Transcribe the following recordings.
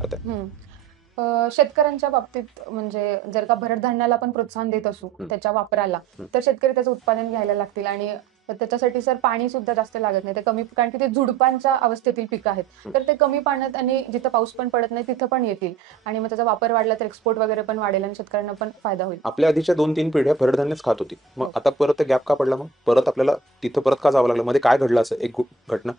करताय? हं. शेतकऱ्यांच्या बाबतीत म्हणजे जर का भरड धान्याला आपण प्रोत्साहन देत असू, हं, त्याच्या वापराला, हं, तर शेतकरी त्याचं उत्पादन घ्यायला लागतील आणि त्याच्यासाठी सर पाणी सुद्धा जास्त लागत नाही. ते कमी कारण की ते झुडपांच्या अवस्थेतील पिकं आहेत. हं. तर ते कमी पाण्यात आणि जिथं पाऊस पण पडत नाही तिथं पण येतील आणि मग त्याचा वापर वाढला तर एक्सपोर्ट वगैरे पण वाढेल आणि शेतकऱ्यांना पण फायदा होईल. आपल्या आधीच्या 2-3 पिढ्या भरडधान्यच खात होती. मग हो. आता परत गॅप का पडला मग? परत आपल्याला तिथं परत का जावं लागलं? मध्ये काय घडलं असं एक घटना?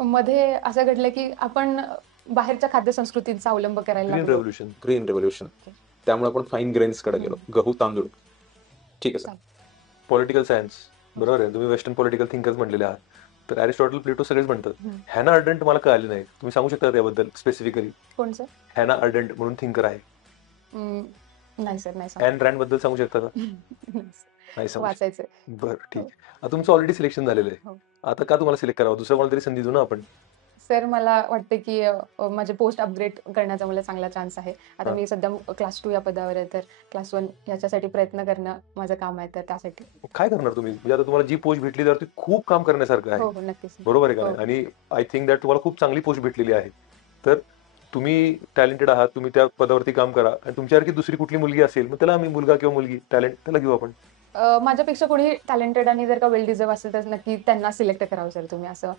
मध्ये असं घडलं की आपण बाहेरच्या खाद्यसंस्कृतींचा अवलंब करायला ग्रीन लागलो. रेव्होल्यूशन. Green revolution. ओके. त्यामुळे आपण फाईन ग्रेन्सकडे गेलो. हं. गहू, तांदूळ. ठीक आहे सर. चालेल. Political science. हो. बरोबर आहे. तुम्ही वेस्टर्न पॉलिटिकल थिंकर्स म्हटलेले आहात. तर अरिस्टॉटल, प्लेटो सगळेच म्हणतात. हं. हॅना अर्डंट मला कळाली नाही. तुम्ही सांगू शकता त्याबद्दल स्पेसिफिकली? कोण सर? हॅना अर्डंट म्हणून थिंकर आहे. अं, नाही सर, नाही सांगू ॲन रँड बद्दल सांगू शकता का? नाही सर. नाही सांगू शकत. वाचायचंय. बरं, ठीक. हो, आता तुमचं ऑलरेडी सिलेक्शन झालेलं आहे. हो. आता का तुम्हाला सिलेक्ट करावं? दुसऱ्या कोणाला तरी संधी देऊ ना आपण. सर मला वाटतं, की माझे पोस्ट अपग्रेड करण्याचा मला चांगला चान्स आहे. आता हां. मी सध्या क्लास 2 या पदावर आहे, तर क्लास 1 याच्यासाठी प्रयत्न करणं माझं काम आहे. तर त्यासाठी मग काय करणार तुम्ही? म्हणजे आता तुम्हाला जी पोस्ट भेटली त्यावरती खूप काम करण्यासारखं आहे. हो, हो. नक्कीच. बरोबर आहे का हो, नाही? आणि आय थिंक दॅट तुम्हाला खूप चांगली पोस्ट भेटलेली आहे. तर तुम्ही टॅलेंटेड आहात. तुम्ही त्या पदावरती काम करा आणि तुमच्यासारखी दुसरी कुठली मुलगी असेल, मग त्याला आम्ही मुलगा किंवा मुलगी टॅलेंट त्याला घेऊ आपण. माझ्यापेक्षा कोणी टॅलेंटेड आणि जर का वेल डिझर्व्ह असेल, तर नक्की त्यांना सिलेक्ट करावं सर तुम्ही असं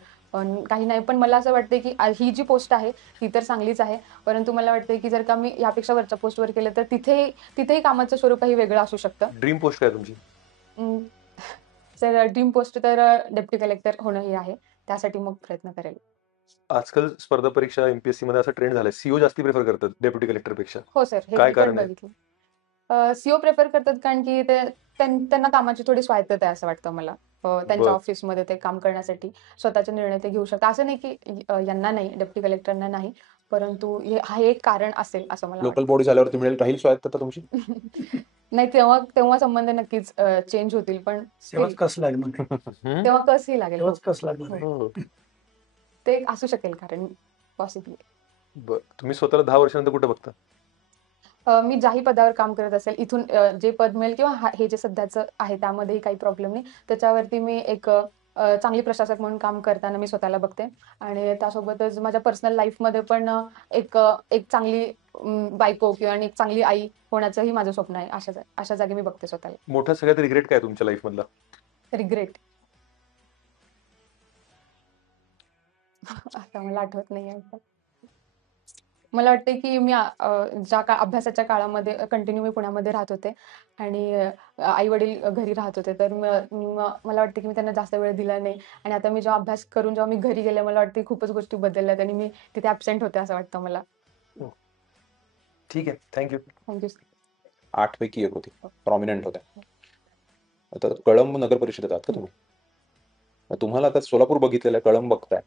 काही नाही. पण मला असं वाटतंय, की ही जी पोस्ट आहे, ती तर चांगलीच आहे. परंतु मला वाटतंय, की जर का मी यापेक्षा वरच्या पोस्टवर केलं, तर तिथेही कामाचं स्वरूपही वेगळं असू शकतं. ड्रीम पोस्ट काय तुमची? अं, तर ड्रीम पोस्ट तर डेप्टी कलेक्टर होणं हे आहे. त्यासाठी मग प्रयत्न करेल. आजकाल स्पर्धा परीक्षा एम-पी-एस-सीमध्ये असा ट्रेंड झालाय. सी जास्ती प्रिफर करतात डेप्युटी कलेक्टरपेक्षा. हो सर, हे काय मी पण कारण आहे? बघितलं. सी-ओ प्रिफर करतात कारण की ते त्यांना कामाची थोडी स्वायत्तता आहे असं वाटतं मला. त्यांच्या बरं. ऑफिसमध्ये ते काम करण्यासाठी स्वतःचे निर्णय ते घेऊ शकतात. असं नाही की यांना नाही, डेप्टी कलेक्टरना नाही. परंतु हे एक कारण असेल असं मला लोकल वाटतं. बॉडी झाल्यावरती मिळेल राहील स्वायत्तता तुमची? नाही तेव्हा तेव्हा संबंध नक्कीच चेंज होतील पण तेव्हाच स्टिल कस लागणार आहे. हं. तेव्हा कसही लागेल. हो, तेव्हाच कस लागणार हो. आहे. हो. ते असू शकेल कारण पॉसिबली. बरं. तुम्ही स्वतःला 10 वर्षानंतर कुठे बघता? मी ज्याही पदावर काम करत असेल, इथून जे पद मिळेल किंवा हे जे सध्याचं आहे त्यामध्येही काही प्रॉब्लेम नाही. त्याच्यावरती मी एक चांगली प्रशासक म्हणून काम करताना मी स्वतःला बघते आणि त्यासोबतच माझ्या पर्सनल लाईफमध्ये पण एक चांगली बायको किंवा आणि एक चांगली आई होण्याचंही माझं स्वप्न आहे. अशा जागी मी बघते स्वतःला. मोठा सगळ्यात रिग्रेट काय तुमच्या लाईफमधला? रिग्रेट आता मला आठवत नाहीये. मला वाटतंय की मी ज्या अभ्यासाच्या काळामध्ये कंटिन्यू मी पुण्यामध्ये राहत होते आणि आई-वडील घरी राहत होते. तर मला वाटतं की मी त्यांना जास्त वेळ दिला नाही आणि आता मी जेव्हा अभ्यास करून जेव्हा मी घरी गेले, मला वाटतं खूपच गोष्टी बदलल्यात आणि मी तिथे ॲब्सेंट होते असं वाटतं मला. हो. ठीक आहे. Thank you. Thank you. 8 पैकी 1 होती. प्रॉमिनंट होत्या. आता कळंब नगर परिषदेत आहात का तुम्ही? मग तुम्हाला आता सोलापूर बघितलेलं आहे, कळंब बघताय.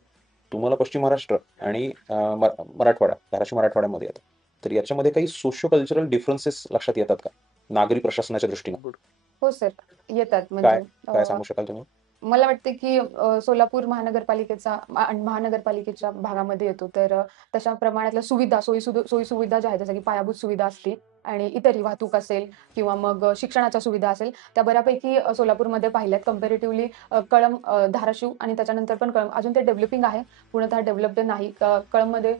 तुम्हाला पश्चिम महाराष्ट्र आणि मराठवाडा, धाराशिव मराठवाड्यामध्ये येतं. तर याच्यामध्ये काही सोशिओ कल्चरल डिफरन्सेस लक्षात येतात का? नागरी प्रशासनाच्या दृष्टीनं? गुड. हो सर, येतात काय म्हणजे काय सांगू शकाल तुम्ही? मला वाटते की सोलापूर महानगरपालिकेच्या भागामध्ये येतो. तर तशा प्रमाणातल्या सोयी-सुविधा ज्या आहेत, जसं की पायाभूत सुविधा असतील आणि इतरही वाहतूक असेल किंवा मग शिक्षणाच्या सुविधा असेल, त्या बऱ्यापैकी सोलापूरमध्ये पाहिल्यात कंपॅरेटिव्हली कळंब, धाराशिव आणि त्याच्यानंतर पण कळंब अजून ते डेव्हलपिंग आहे. पूर्णतः डेव्हलप्ड नाही. कळंबमध्ये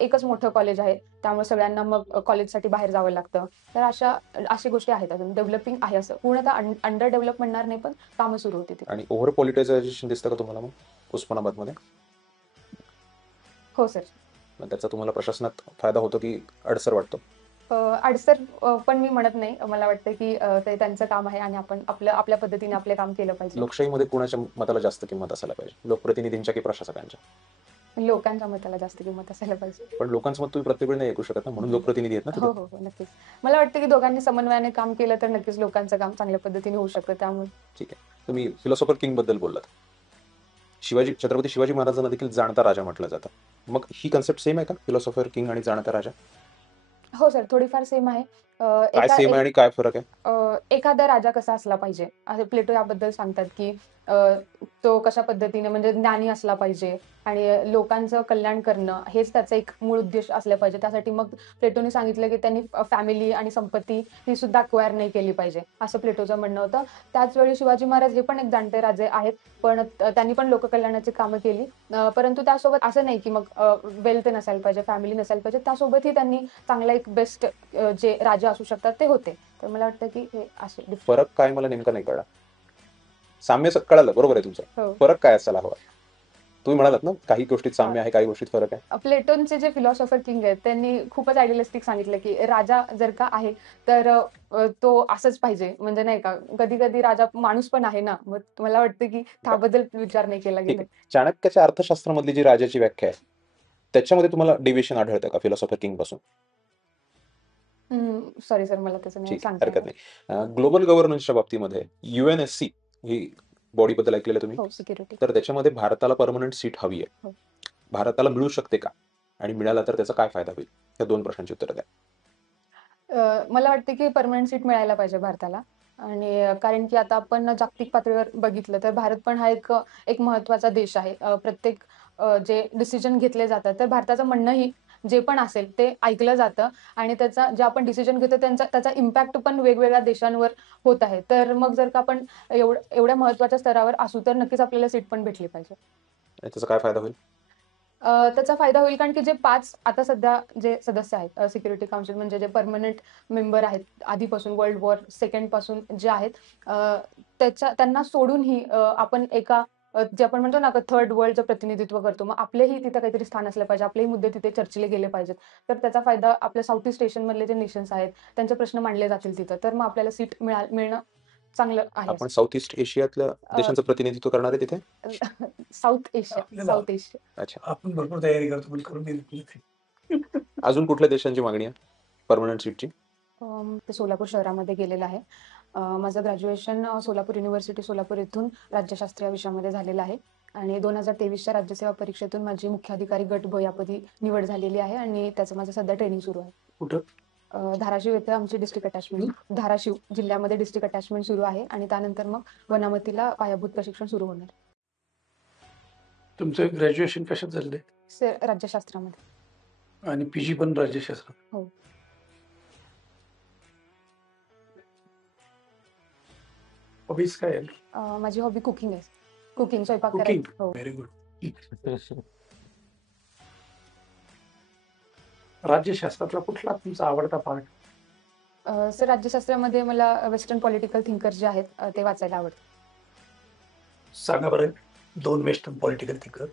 एकच मोठं कॉलेज आहे. त्यामुळे सगळ्यांना मग कॉलेजसाठी बाहेर जावं लागतं. तर अशा गोष्टी आहेत अजून. डेव्हलपिंग आहे असं. पूर्णतः अंडर डेव्हलप म्हणणार नाही, पण कामं सुरू होती तिथे. आणि ओव्हर पॉलिटिसायझेशन दिसतं का तुम्हाला मग उस्मानाबादमध्ये? हो सर. मग त्याचा तुम्हाला प्रशासनात फायदा होतो की अडसर वाटतो? अडसर पण मी म्हणत नाही. मला वाटतं की ते त्यांचं काम आहे आणि आपण आपल्या पद्धतीने आपले काम केलं पाहिजे. लोकशाहीमध्ये कोणाच्या मताला जास्त किंमत असायला पाहिजे? लोकप्रतिनिधींच्या की प्रशासकांच्या? लोकांच्या मताला जास्त किंमत असायला पाहिजे. पण लोकांचं मत तुम्ही प्रत्येक वेळी नाही ऐकू शकत ना, म्हणून लोकप्रतिनिधी आहेत ना तिथे. हो, हो, हो. नक्कीच. मला वाटतं की दोघांनी समन्वयाने काम केलं तर नक्कीच लोकांचं काम चांगल्या पद्धतीने होऊ शकतं. त्यामुळे ठीक आहे. तुम्ही फिलॉसॉफर किंग बद्दल बोललात. छत्रपती शिवाजी महाराजांना देखील जाणता राजा म्हटलं जातं. मग ही कन्सेप्ट सेम आहे का? फिलॉसॉफर किंग आणि जाणता राजा? हो सर, थोडीफार सेम आहे. काय एका सेम आहे आणि काय फरक आहे? एखादा राजा कसा असला पाहिजे असे प्लेटो याबद्दल सांगतात की अ, तो कशा पद्धतीने म्हणजे ज्ञानी असला पाहिजे आणि लोकांचं कल्याण करणं हेच त्याचा एक मूळ उद्देश असला पाहिजे. त्यासाठी मग प्लेटोने सांगितलं की त्यांनी फॅमिली आणि संपत्ती ही सुद्धा अक्वायर नाही केली पाहिजे, असं प्लेटोचं म्हणणं होतं. त्याच वेळी शिवाजी महाराज हे पण एक जाणते राजे आहेत, पण त्यांनी पण लोककल्याणाची कामं केली. परंतु त्यासोबत असं नाही की मग वेल्थ नसायला पाहिजे, फॅमिली नसायला पाहिजे. त्यासोबतही त्यांनी चांगला एक बेस्ट जे राजा असू शकतात ते होते. तर मला वाटतं की हे असे डिफरंट. फरक काय मला नेमका नाही कळला. साम्य कळालं, बरोबर आहे तुमचं. हो. फरक काय असायला हवा? तुम्ही म्हणालात ना, काही गोष्टीत हा. साम्य आहे, काही गोष्टीत फरक आहे. प्लेटोनचे जे फिलॉसॉफर किंग आहेत त्यांनी खूपच आयडियलिस्टिक सांगितलं की राजा जर का आहे तर तो असंच पाहिजे. म्हणजे नाही का, कधी-कधी राजा माणूस पण आहे ना. मग मला वाटतं की त्याबद्दल विचार नाही केला ठीक गेला. आहे. चाणक्याच्या अर्थशास्त्रामधली जी राजाची व्याख्या आहे, त्याच्यामध्ये तुम्हाला डेव्हिएशन आढळतं का फिलॉसॉफर किंग पासून? सॉरी सर, मला त्याचं नाही ठीक आहे, सांगता हरकत येणार. नाही. ग्लोबल गव्हर्नन्सच्या बाबतीमध्ये UNSC ही बॉडीबद्दल ऐकलेलं तुम्ही? हो, सिक्युरिटी. तर त्याच्यामध्ये भारताला परमनंट सीट हवी आहे. हो. भारताला मिळू शकते का? आणि मिळाला तर त्याचा काय फायदा होईल? या 2 प्रश्नांची उत्तरं द्या. मला वाटतं की पर्मनंट सीट मिळायला पाहिजे भारताला आणि कारण की आता आपण जागतिक पातळीवर बघितलं तर भारत पण हा एक महत्त्वाचा देश आहे. प्रत्येक जे डिसिजन घेतले जातात तर भारताचं म्हणणंही जे पण असेल ते ऐकलं जातं आणि त्याचा जे आपण डिसिजन घेतो त्याचा इम्पॅक्ट पण वेगवेगळ्या देशांवर होत आहे. तर मग जर का आपण एवढ्या महत्त्वाच्या स्तरावर असू तर नक्कीच आपल्याला सीट पण भेटली पाहिजे. आणि त्याचा काय फायदा होईल? त्याचा फायदा होईल कारण की जे 5 आता सध्या जे सदस्य आहेत सिक्युरिटी काउन्सिल म्हणजे जे पर्मनंट मेंबर आहेत आधीपासून वर्ल्ड वॉर सेकंड पासून जे आहेत अ, त्यांना सोडूनही आपण जे आपण म्हणतो ना थर्ड वर्ल्डचं प्रतिनिधित्व करतो. मग आपलेही तिथे काहीतरी स्थान असलं पाहिजे. आपलेही मुद्दे तिथे चर्चिले गेले पाहिजेत. तर त्याचा फायदा आपल्या साउथ ईस्ट एशियनमधले जे नेशन्स आहेत त्यांचे प्रश्न मांडले जातील तिथं. तर मग आपल्याला सीट मिळणं चांगलं आहे आपण असं. साउथ ईस्ट एशियातल्या देशांचं प्रतिनिधित्व करणार आहे तिथे? साउथ एशिया, आपल्याला साउथ एशिया. अच्छा. आपण भरपूर तयारी करतो पण करून देत नाही. अजून कुठल्या देशांची मागणी आहे परमनंट सीटची? ते सोलापूर शहरामध्ये गेलेलं आहे. माझं ग्रॅज्युएशन सोलापूर युनिव्हर्सिटी सोलापूर येथून राज्यशास्त्र या विषयामध्ये झालेलं आहे आणि 2023च्या राज्यसेवा परीक्षेतून माझी मुख्याधिकारी गट ब यापदी निवड झालेली आहे आणि त्याचं माझं सध्या ट्रेनिंग सुरू आहे. कुठं? धाराशिव येथे आमची डिस्ट्रिक्ट अटॅचमेंट धाराशिव जिल्ह्यामध्ये डिस्ट्रिक्ट अटॅचमेंट सुरू आहे आणि त्यानंतर मग वनामतीला पायाभूत प्रशिक्षण सुरू होणार. तुमचं ग्रॅज्युएशन कशात झालंय? राज्यशास्त्रामध्ये. आणि PG पण राज्यशास्त्र? हो. हॉबीज काय आहे? माझी हॉबी कुकिंग आहे. कुकिंग, स्वयंपाक कुकिंग. करायचा. हो. Very good. राज्यशास्त्रातला कुठला तुमचा आवडता पार्ट? सर राज्यशास्त्रामध्ये मला वेस्टर्न पॉलिटिकल थिंकर जे आहेत ते वाचायला आवडतं. सांगा बरं 2 वेस्टर्न पॉलिटिकल थिंकर.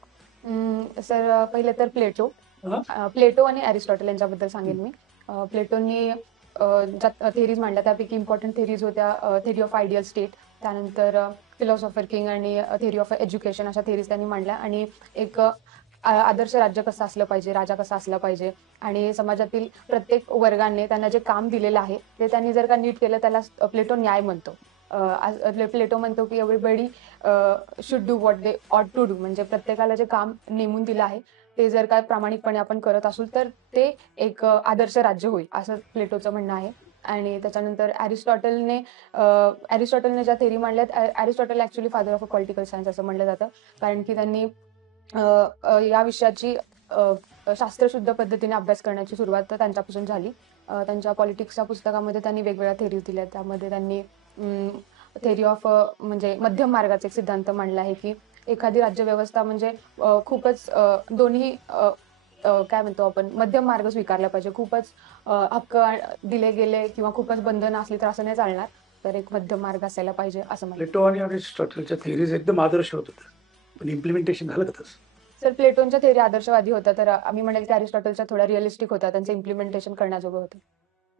सर पहिलं तर प्लेटो. प्लेटो आणि अरिस्टॉटल यांच्याबद्दल सांगेन मी. प्लेटोनी ज्या थेरीज मांडल्या त्यापैकी इम्पॉर्टंट थेरीज होत्या थेरी ऑफ आयडियल स्टेट, त्यानंतर फिलॉसॉफर किंग आणि थेरी ऑफ एज्युकेशन अशा थेरीज त्यांनी मांडल्या आणि एक आदर्श राज्य कसं असलं पाहिजे, राजा कसा असला पाहिजे आणि समाजातील प्रत्येक वर्गाने त्यांना जे काम दिलेलं आहे ते त्यांनी जर का नीट केलं त्याला प्लेटो न्याय म्हणतो. प्लेटो म्हणतो की everybody should do what they ऑट टू डू म्हणजे प्रत्येकाला जे काम नेमून दिलं आहे ते जर काय प्रामाणिकपणे आपण करत असू तर ते एक आदर्श राज्य होईल असं प्लेटोचं म्हणणं आहे. आणि त्याच्यानंतर अरिस्टॉटलने ज्या थेरी मांडल्यात Aristotle actually father of political science असं म्हणलं जातं कारण की त्यांनी या विषयाची शास्त्रशुद्ध पद्धतीने अभ्यास करण्याची सुरुवात तर त्यांच्यापासून झाली. त्यांच्या पॉलिटिक्सच्या पुस्तकामध्ये त्यांनी वेगवेगळ्या थेरीज दिल्या. त्यामध्ये त्यांनी थेरी ऑफ म्हणजे मध्यम मार्गाचा एक सिद्धांत मांडला आहे की एखादी राज्यव्यवस्था म्हणजे खूपच दोन्ही काय म्हणतो आपण मध्यम मार्ग स्वीकारला पाहिजे. खूपच हक्क दिले गेले किंवा खूपच बंधनं असली तर असं नाही चालणार. तर एक मध्यम मार्ग असायला पाहिजे असं म्हणतात. प्लेटो आणि अरिस्टॉटलच्या थेरीज एकदम आदर्श होत. पण इम्प्लिमेंटेशन झालं का तसं? सर प्लेटोनच्या थेरी आदर्शवादी होत्या तर आम्ही म्हणेल की अरिस्टॉटलच्या थोड्या रिअलिस्टिक होत्या. त्यांचं इम्प्लिमेंटेशन करण्याजोगं होतं.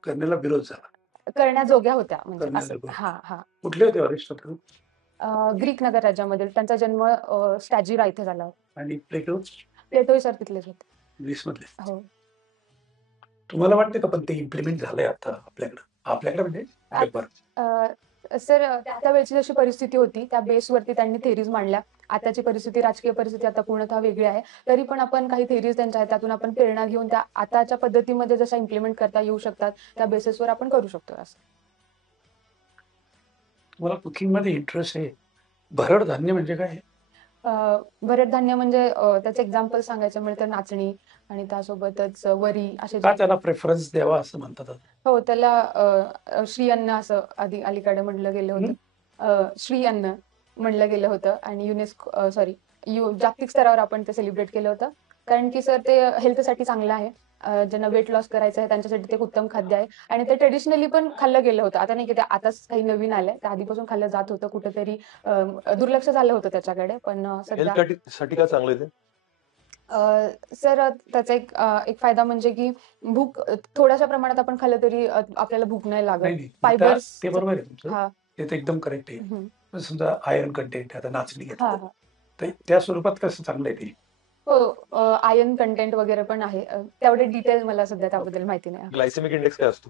करण्याला विरोध झाला. करण्याजोग्या होत्या म्हणजे असं. करण्याजोगं. हां. कुठले होते अरिस्टॉटल? ग्रीक नगर राज्यामधील त्यांचा जन्म स्टॅजिरा इथे झाला होता. आणि प्लेटो? प्लेटोही सर तिथलेच होते. ग्रीस मधले. हो. तुम्हाला वाटतं का पण ते इम्प्लिमेंट झालंय आता आपल्याकडे म्हणजे पेपर? सर त्यावेळची जशी परिस्थिती होती त्या बेसवरती त्यांनी थेरीज मांडल्या आताची परिस्थिती, राजकीय परिस्थिती आता पूर्णतः वेगळी आहे. तरी पण आपण काही थेरीज त्यांच्या आहेत, त्यातून आपण प्रेरणा घेऊन त्या आताच्या पद्धतीमध्ये जशा इम्प्लिमेंट करता येऊ शकतात, त्या बेसिसवर आपण करू शकतो असं. तुम्हाला कुकिंगमध्ये इंटरेस्ट आहे. भरड धान्य म्हणजे काय? भरड धान्य म्हणजे त्याचे एक्झाम्पल सांगायचं म्हणजे तर नाचणी आणि त्यासोबतच वरी असे का जे त्याला प्रेफरन्स द्यावा असं म्हणतात? हो, त्याला श्री अन्न असं अलीकडे म्हटलं गेलं होतं. श्री अन्न म्हणलं गेलं होतं आणि युनेस्को सॉरी जागतिक स्तरावर आपण ते सेलिब्रेट केलं होतं. कारण की सर ते हेल्थसाठी चांगलं आहे. ज्यांना वेट लॉस करायचं आहे त्यांच्यासाठी ते एक उत्तम खाद्य आहे आणि ते ट्रेडिशनली पण खाल्लं गेलं होतं. आता नाही की ते आताच काही नवीन आलंय. ते आधीपासून खाल्लं जात होतं. कुठेतरी दुर्लक्ष झालं होतं त्याच्याकडे. पण सध्या हेल्थ साठी का चांगलं आहे ते? सर त्याचा एक फायदा म्हणजे की भूक थोड्याशा प्रमाणात आपण खाल्लं तरी आपल्याला भूक नाही लागत. नाही, नाही. फायबर्स ते बरोबर आहे तुमचं. हां. ते तर एकदम करेक्ट आहे. हं. पण समजा आयर्न कंटेंट आता नाचणी हां, घेतलं, हां. तर त्या स्वरूपात कसं चांगलं आहे ते? हो, आयर्न कंटेंट वगैरे पण आहे. तेवढे डिटेल मला सध्या त्याबद्दल माहिती नाही. ग्लायसेमिक इंडेक्स काय असतो?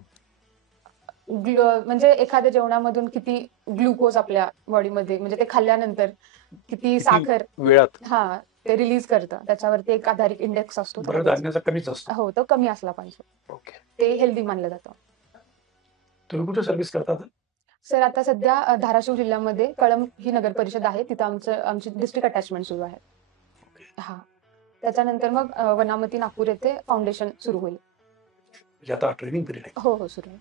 म्हणजे एखाद्या जेवणामधून किती ग्लुकोज आपल्या बॉडीमध्ये म्हणजे ते खाल्ल्यानंतर किती किती साखर वेळात? हां, ते रिलीज करतं. त्याच्यावरती एक आधारित इंडेक्स असतो भरड त्यावेळेस. धान्याचा कमीच असतो. हो, तो कमी असला पाहिजे. ओके. ते हेल्दी मानलं जातं. तुम्ही कुठे सर्व्हिस करतात? सर आता सध्या धाराशिव जिल्ह्यामध्ये कळंब ही नगर परिषद आहे. तिथं आमची डिस्ट्रिक्ट अटॅचमेंट सुरू आहे. हां. त्याच्यानंतर मग वनामती नागपूर येथे फाउंडेशन सुरू होईल. म्हणजे आता ट्रेनिंग पिरियड आहे. हो, हो, सुरू आहे.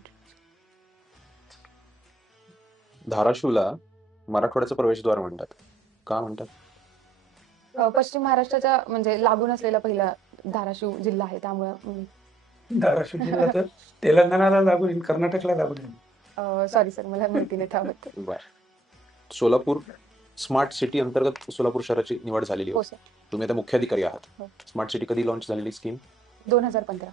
धाराशिवला मराठवाड्याचं प्रवेशद्वार म्हणतात. का म्हणतात? पश्चिम महाराष्ट्राच्या म्हणजे लागून असलेला पहिला धाराशिव जिल्हा आहे त्यामुळं धाराशिव जिल्हा तर तेलंगणाला लागून आहे, कर्नाटकला लागून आहे. सॉरी सर मला माहिती नाही त्याबद्दल. बर. सोलापूर स्मार्ट सिटी अंतर्गत सोलापूर शहराची निवड झालेली हो होती. सर. तुम्ही आता मुख्याधिकारी आहात. हो. स्मार्ट सिटी कधी लॉन्च झालेली स्कीम 2015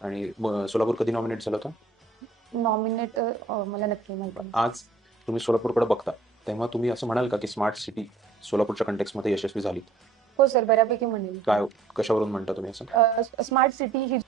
आणि सोलापूर कधी नॉमिनेट झालं होतं? नॉमिनेट मला नक्की माहिती नाही. आज तुम्ही सोलापूरकडे बघता तेव्हा तुम्ही असं म्हणाल का की स्मार्ट सिटी सोलापूरच्या कंटेक्समध्ये यशस्वी झाली? हो सर, बऱ्यापैकी म्हणेल. काय कशावरून म्हणता तुम्ही असं? स्मार्ट सिटी ही